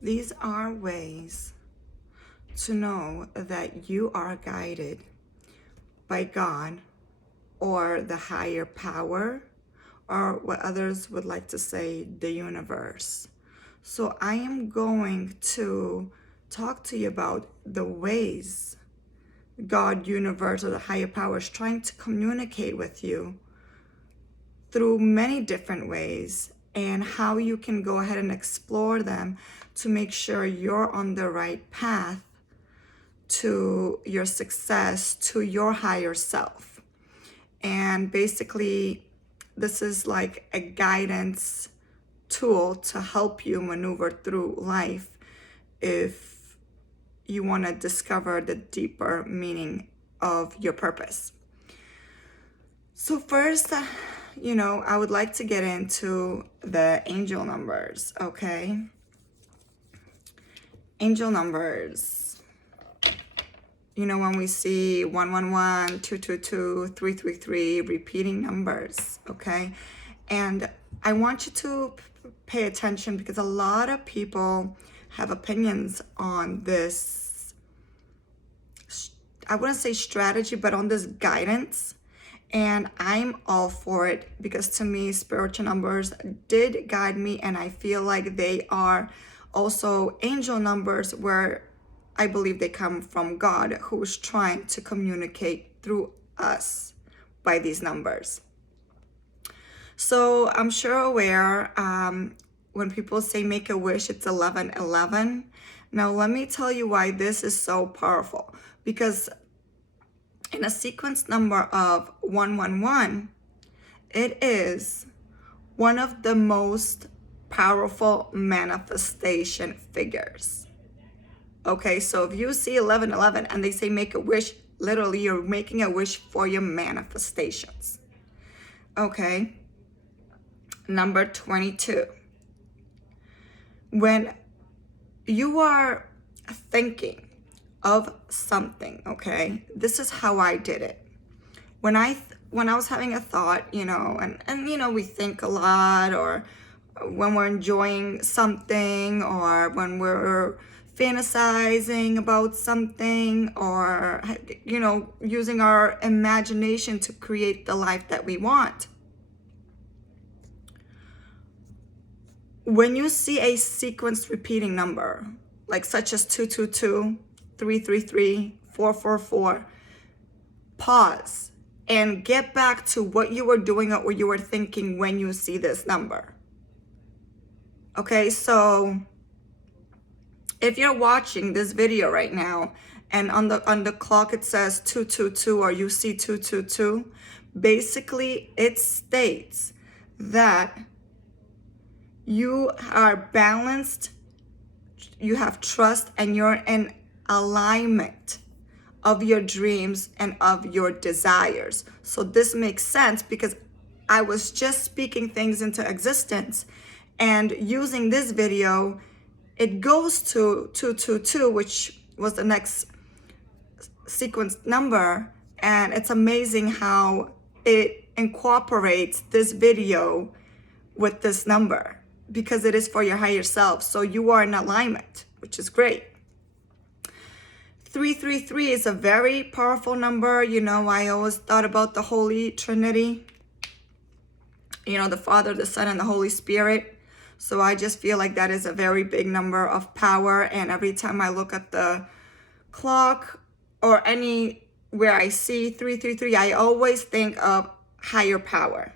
These are ways to know that you are guided by God or the higher power, or what others would like to say, the universe. So I am going to talk to you about the ways God, universe, or the higher power is trying to communicate with you through many different ways, and how you can go ahead and explore them to make sure you're on the right path to your success, to your higher self. And basically, this is like a guidance tool to help you maneuver through life if you want to discover the deeper meaning of your purpose. So first, I would like to get into the angel numbers, okay? Angel numbers. When we see 111, 222, 333, repeating numbers, okay? And I want you to pay attention, because a lot of people have opinions on this, I wouldn't say strategy, but on this guidance. And I'm all for it, because to me, spiritual numbers did guide me, and I feel like they are also angel numbers, where I believe they come from God, who is trying to communicate through us by these numbers. So I'm sure aware, when people say make a wish, it's 1111. Now let me tell you why this is so powerful. Because in a sequence number of 111, it is one of the most powerful manifestation figures. Okay, so if you see 1111 and they say make a wish, literally you're making a wish for your manifestations. Okay, number 22. When you are thinking of something, okay, this is how I did it. When I was having a thought, and we think a lot, or when we're enjoying something, or when we're fantasizing about something, or using our imagination to create the life that we want. When you see a sequence repeating number, like such as 222, 333, 444, pause and get back to what you were doing or what you were thinking when you see this number. Okay, so if you're watching this video right now and on the clock it says 222, or you see 222, basically it states that you are balanced, you have trust, and you're in alignment of your dreams and of your desires. So this makes sense, because I was just speaking things into existence, and using this video, it goes to 222, which was the next sequence number. And it's amazing how it incorporates this video with this number, because it is for your higher self. So you are in alignment, which is great. 333 is a very powerful number. I always thought about the Holy Trinity, the Father, the Son, and the Holy Spirit. So I just feel like that is a very big number of power. And every time I look at the clock or anywhere I see 333, I always think of higher power.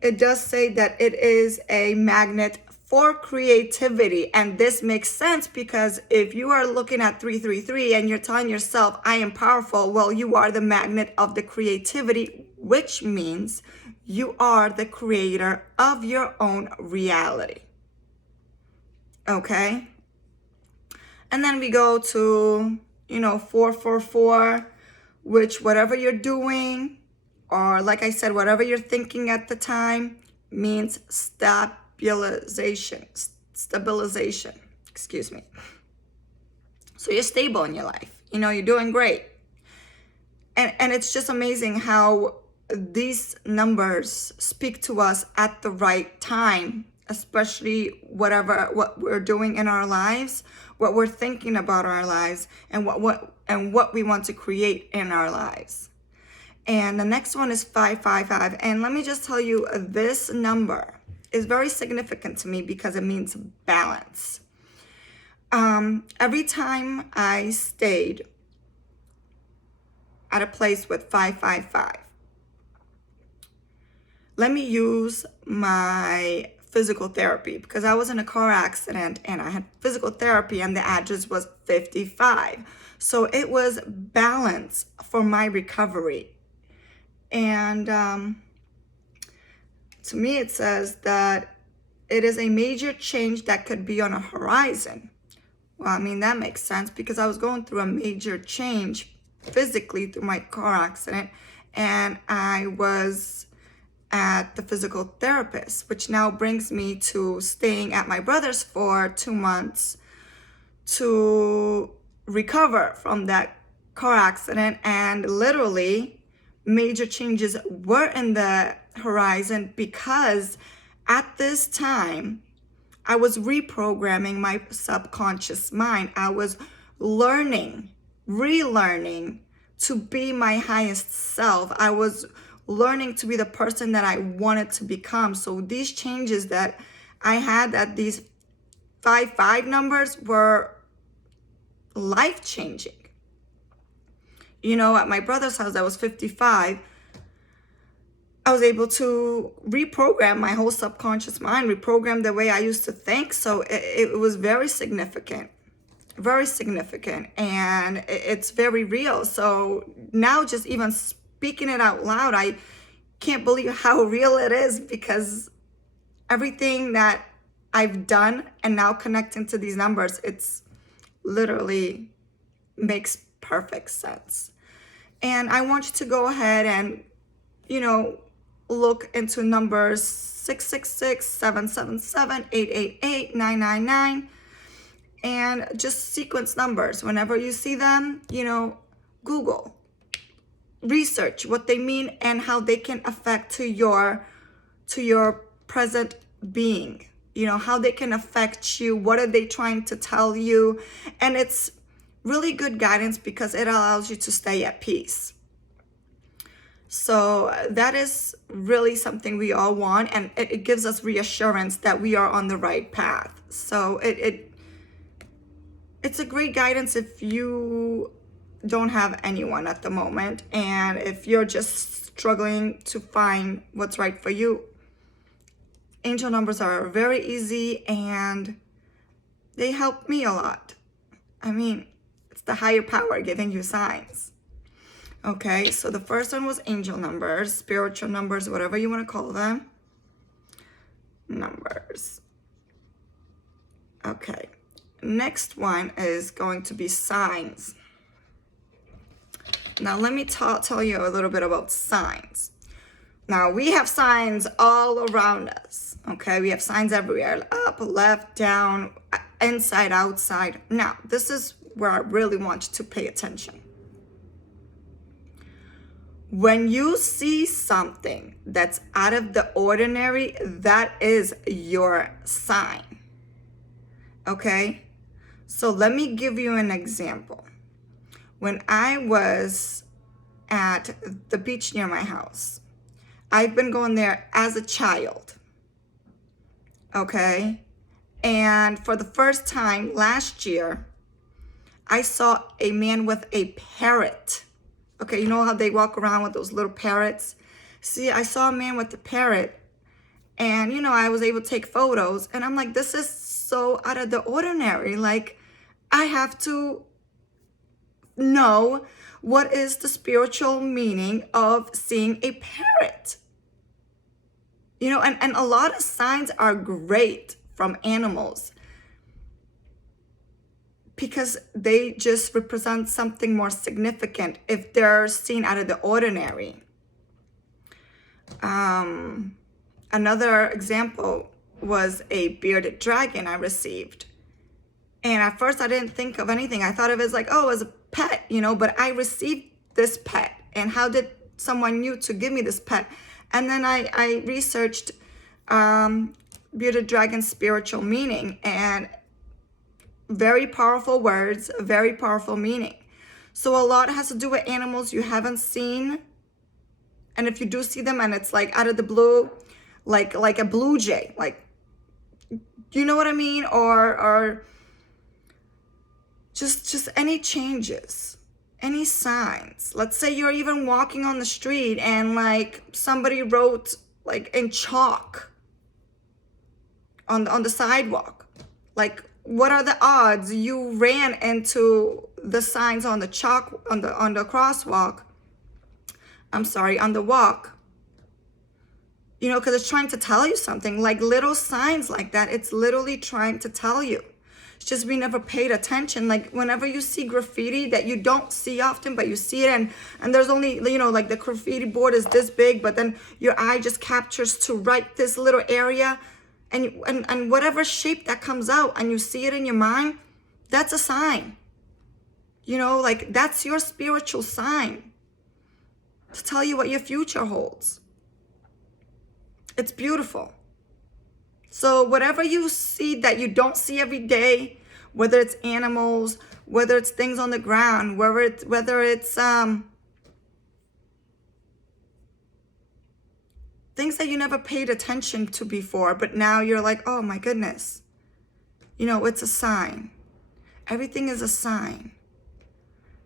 It does say that it is a magnet for creativity, and this makes sense, because if you are looking at 333 and you're telling yourself I am powerful, well, you are the magnet of the creativity, which means you are the creator of your own reality. Okay, and then we go to 444, which whatever you're doing, or like I said, whatever you're thinking at the time, means stabilization, excuse me. So you're stable in your life, you're doing great. And it's just amazing how these numbers speak to us at the right time, especially what we're doing in our lives, what we're thinking about our lives, and what we want to create in our lives. And the next one is 555. And let me just tell you, this number is very significant to me because it means balance. Every time I stayed at a place with 555, let me use my physical therapy, because I was in a car accident and I had physical therapy and the address was 55. So it was balance for my recovery. And to me, it says that it is a major change that could be on a horizon. Well, I mean, that makes sense because I was going through a major change physically through my car accident, and I was at the physical therapist, which now brings me to staying at my brother's for 2 months to recover from that car accident. And literally major changes were in the horizon because at this time I was reprogramming my subconscious mind. I was relearning to be my highest self. I was learning to be the person that I wanted to become. So these changes that I had at these 5-5 numbers were life-changing. You know, at my brother's house, I was 55. I was able to reprogram my whole subconscious mind, reprogram the way I used to think. So it was very significant, and it's very real. So now just even speaking it out loud, I can't believe how real it is, because everything that I've done and now connecting to these numbers, it's literally makes perfect sense. And I want you to go ahead and, you know, look into numbers 666, 777, 888, 999, and just sequence numbers. Whenever you see them, you know, Google, research what they mean and how they can affect to your present being. You know, how they can affect you. What are they trying to tell you? And it's really good guidance because it allows you to stay at peace. So that is really something we all want, and it gives us reassurance that we are on the right path. So it's a great guidance if you don't have anyone at the moment, and if you're just struggling to find what's right for you. Angel numbers are very easy and they help me a lot. I mean, it's the higher power giving you signs. Okay, so the first one was angel numbers, spiritual numbers, whatever you want to call them. Numbers. Okay, next one is going to be signs. Now let me tell you a little bit about signs. Now we have signs all around us. Okay, we have signs everywhere, up, left, down, inside, outside. Now this is where I really want you to pay attention. When you see something that's out of the ordinary, that is your sign. Okay? So let me give you an example. When I was at the beach near my house, I've been going there as a child. Okay? And for the first time last year, I saw a man with a parrot. Okay, you know how they walk around with those little parrots? See, I saw a man with a parrot, and, you know, I was able to take photos, and I'm like, this is so out of the ordinary. Like, I have to know what is the spiritual meaning of seeing a parrot. You know, and a lot of signs are great from animals, because they just represent something more significant if they're seen out of the ordinary. Another example was a bearded dragon I received. And at first I didn't think of anything. I thought of it as like, oh, as a pet, you know, but I received this pet. And how did someone new to give me this pet? And then I researched bearded dragon spiritual meaning, and very powerful words, very powerful meaning. So a lot has to do with animals you haven't seen. And if you do see them and it's like out of the blue, like a blue jay, like, you know what I mean? Or just any changes, any signs. Let's say you're even walking on the street and like somebody wrote like in chalk on the sidewalk. Like, what are the odds you ran into the signs on the chalk, on the crosswalk? I'm sorry, on the walk. You know, because it's trying to tell you something. Like little signs like that, it's literally trying to tell you. It's just we never paid attention. Like whenever you see graffiti that you don't see often, but you see it, and there's only, you know, like the graffiti board is this big, but then your eye just captures to right this little area, and whatever shape that comes out, and you see it in your mind, that's a sign. You know, like that's your spiritual sign to tell you what your future holds. It's beautiful. So whatever you see that you don't see every day, whether it's animals, whether it's things on the ground, whether it's things that you never paid attention to before, but now you're like, oh my goodness, you know, it's a sign. Everything is a sign.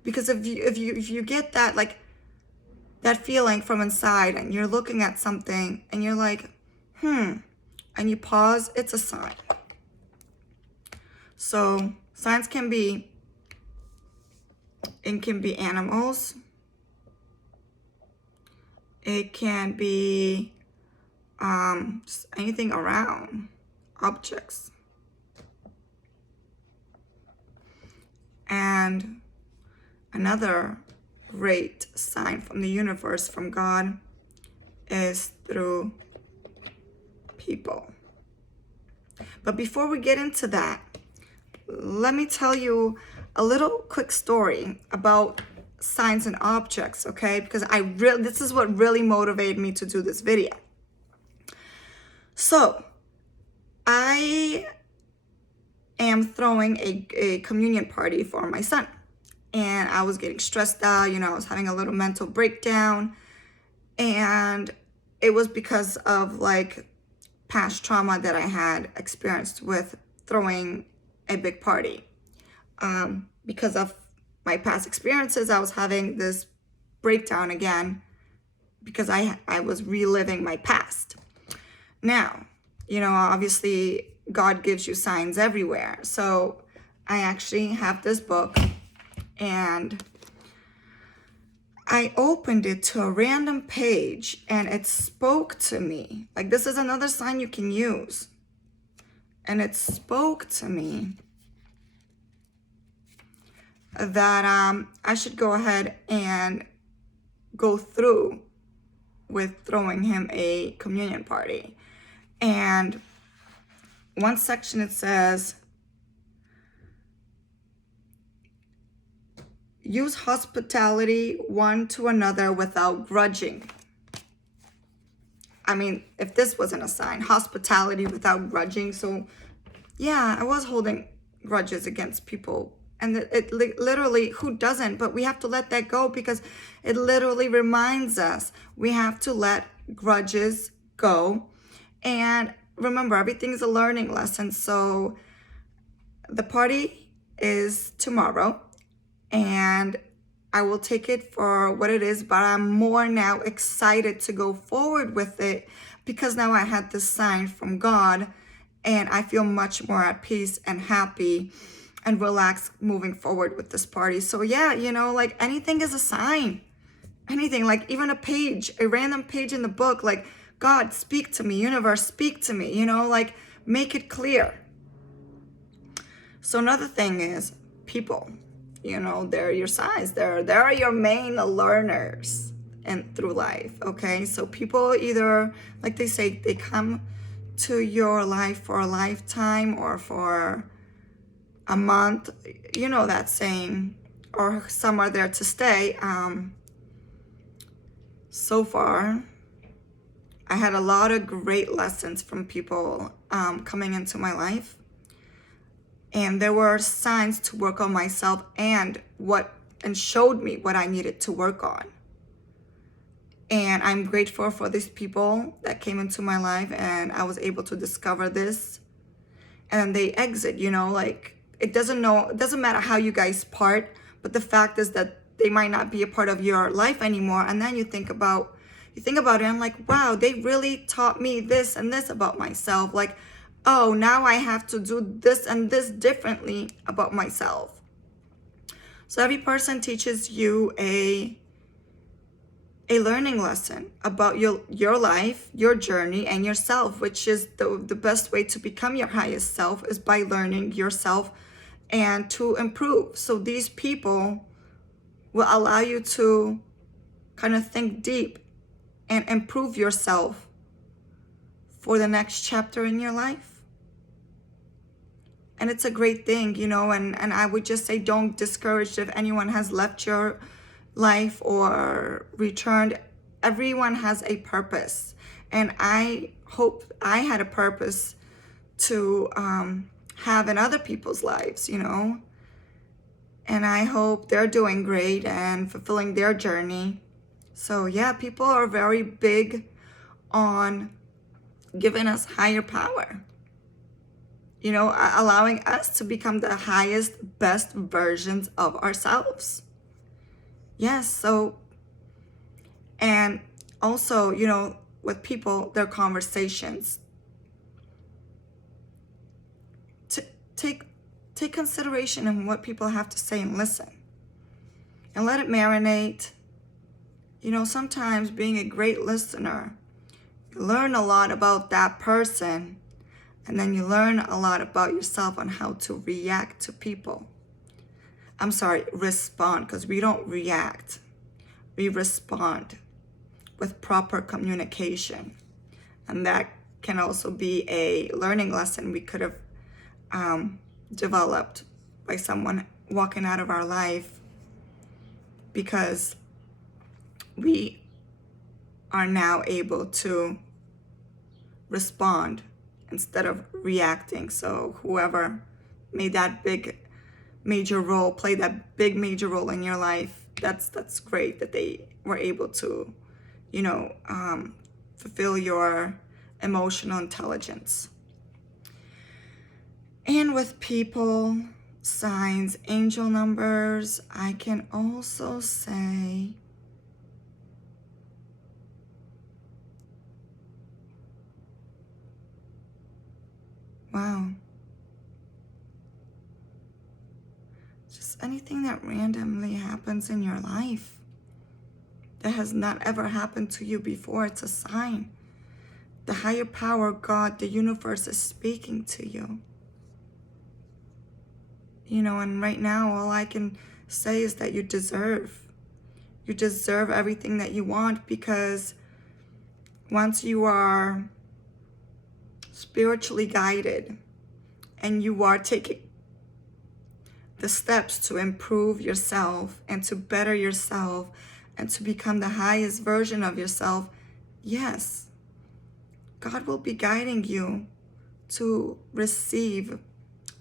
Because if you get that, like that feeling from inside, and you're looking at something and you're like, and you pause, it's a sign. So signs can be, it can be animals. It can be just anything around, objects. And another great sign from the universe, from God, is through people. But before we get into that, let me tell you a little quick story about signs and objects, okay? Because this is what really motivated me to do this video. So I am throwing a communion party for my son, and I was getting stressed out. You know, I was having a little mental breakdown, and it was because of like past trauma that I had experienced with throwing a big party. Because of my past experiences, I was having this breakdown again because I was reliving my past. Now, you know, obviously God gives you signs everywhere. So I actually have this book, and I opened it to a random page, and it spoke to me. Like, this is another sign you can use. And it spoke to me that I should go ahead and go through with throwing him a communion party. And one section, it says, use hospitality one to another without grudging. I mean, if this wasn't a sign, hospitality without grudging. So yeah, I was holding grudges against people. And it literally, who doesn't? But we have to let that go, because it literally reminds us we have to let grudges go. And remember, everything's a learning lesson. So the party is tomorrow, and I will take it for what it is, but I'm more now excited to go forward with it, because now I had this sign from God, and I feel much more at peace and happy and relaxed moving forward with this party. So yeah, you know, like anything is a sign. Anything, like even a page, a random page in the book, like, God, speak to me, universe, speak to me, you know, like make it clear. So another thing is people. You know, they're your signs. They're your main learners and through life, okay? So people either, like they say, they come to your life for a lifetime or for a month. You know that saying, or some are there to stay. So far, I had a lot of great lessons from people coming into my life. And there were signs to work on myself and showed me what I needed to work on. And I'm grateful for these people that came into my life, and I was able to discover this. And they exit, like it doesn't matter how you guys part, but the fact is that they might not be a part of your life anymore. And then you think about it and like, wow, they really taught me this and this about myself. Like, oh, now I have to do this and this differently about myself. So every person teaches you a learning lesson about your life, your journey, and yourself, which is the best way to become your highest self is by learning yourself and to improve. So these people will allow you to kind of think deep and improve yourself for the next chapter in your life. And it's a great thing, and I would just say don't discourage if anyone has left your life or returned. Everyone has a purpose, and I hope I had a purpose to have in other people's lives, and I hope they're doing great and fulfilling their journey. So yeah, people are very big on giving us higher power, allowing us to become the highest, best versions of ourselves. Yes, so, and also, with people, their conversations, take consideration in what people have to say and listen, and let it marinate. Sometimes being a great listener, you learn a lot about that person, and then you learn a lot about yourself on how to react to people. Respond, because we don't react. We respond with proper communication. And that can also be a learning lesson we could have developed by someone walking out of our life, because we are now able to respond instead of reacting. So whoever made that play that big major role in your life, that's great that they were able to, fulfill your emotional intelligence. And with people, signs, angel numbers, I can also say wow. Just anything that randomly happens in your life that has not ever happened to you before, it's a sign. The higher power, God, the universe is speaking to you. And right now, all I can say is that you deserve everything that you want, because once you are spiritually guided and you are taking the steps to improve yourself and to better yourself and to become the highest version of yourself, yes, God will be guiding you to receive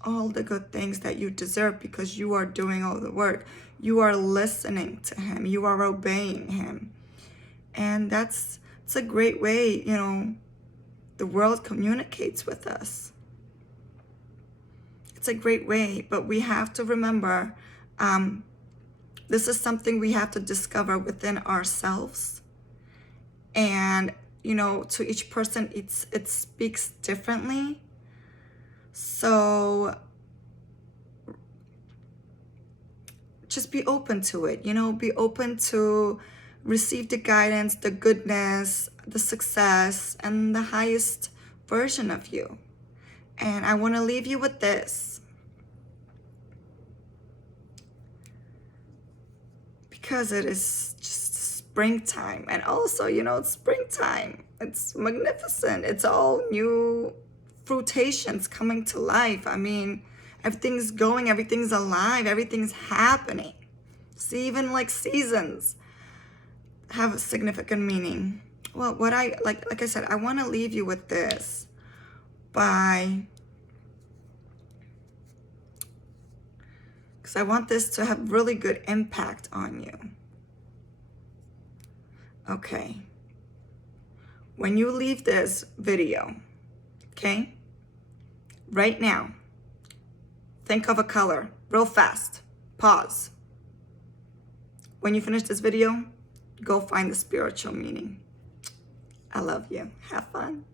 all the good things that you deserve, because you are doing all the work. You are listening to Him. You are obeying Him. And it's a great way, the world communicates with us. It's a great way, but we have to remember, this is something we have to discover within ourselves. And, to each person, it speaks differently. So just be open to it, be open to receive the guidance, the goodness, the success, and the highest version of you. And I want to leave you with this, because it is just springtime. And also, it's springtime. It's magnificent. It's all new fruitations coming to life. I mean, everything's going, everything's alive, everything's happening. See, even like seasons have a significant meaning. Well, what like I said, I want to leave you with this. Bye. Because I want this to have really good impact on you. Okay. When you leave this video, okay, right now, think of a color real fast. Pause. When you finish this video, go find the spiritual meaning. I love you. Have fun.